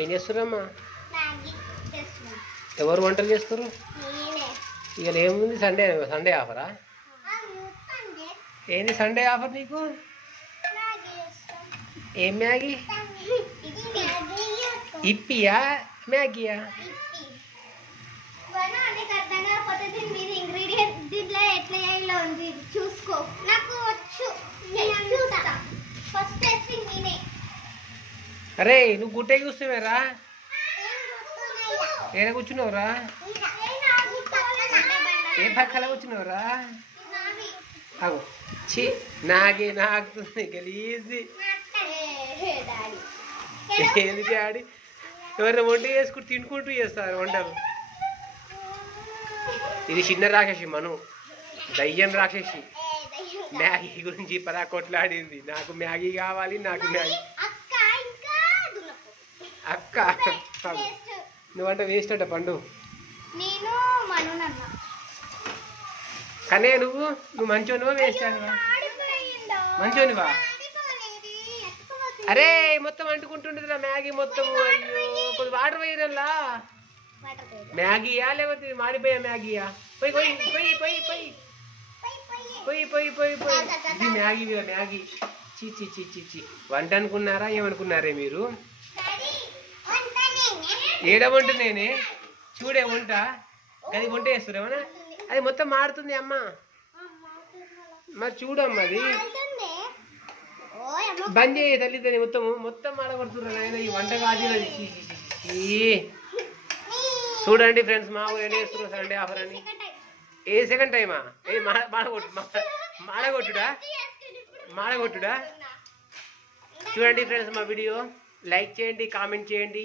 ఏం చేస్తున్నారమ్మా? ఎవరు వంటలు చేస్తారు? ఇవాళ ఏముంది? సండే సండే ఆఫరా? ఏంది సండే ఆఫర్ నీకు? ఏం మ్యాగీ? ఇప్పియా మ్యాగీయా? అరే నువ్వు గుట్టే చూస్తావేరా? ఏడ కూర్చున్నావురా? ఏ పక్కన కూర్చున్నావురా? అవు చి నాగే నాకుతుంది గలీజీ. ఏంది డాడీ? ఎవరైనా వంట చేసుకుంటూ తినుకుంటూ చేస్తారు వంటలు. ఇది చిన్న రాక్షసి మను, దయ్యం రాక్షసి. మ్యాగీ గురించి పరా కొట్లాడింది. నాకు మ్యాగీ కావాలి, నాకు మ్యాగీ. అక్క నువ్వంట వేస్ట్ అంట పండు. కానీ నువ్వు మంచోనివా వేస్ట్ అనివా? మంచోనివా? అరే మొత్తం అంటుకుంటుండదురా మ్యాగీ మొత్తం. అయ్యో కొద్ది వాటర్ వేయరల్లా. మ్యాగీయా లేకపోతే మాడిపోయా మ్యాగీయా? పోయి పోయి పోయి పోయి పోయి పోయి పోయి పోయి పోయి. ఇది మ్యాగీ మ్యాగీ. చీ చీ చీ చీ చీ. వంట అనుకున్నారా ఏమనుకున్నారే మీరు? ఏడ వంట నేనే చూడే వంట. అది వంట చేస్తారేమన్నా? అది మొత్తం మాడుతుంది అమ్మ. మరి చూడమ్మా అది బంద్ చేయ తల్లిదండ్రి. మొత్తం మాడగొడుతున్నారు ఆయన. ఈ వంట కాదు. చూడండి ఫ్రెండ్స్, మా ఊరు ఏం చేస్తున్నారు సండే ఆఫర్ అని. ఏ సెకండ్ టైమా? ఏ మాడగొట్టుడా? చూడండి ఫ్రెండ్స్ మా వీడియో లైక్ చేయండి, కామెంట్ చేయండి.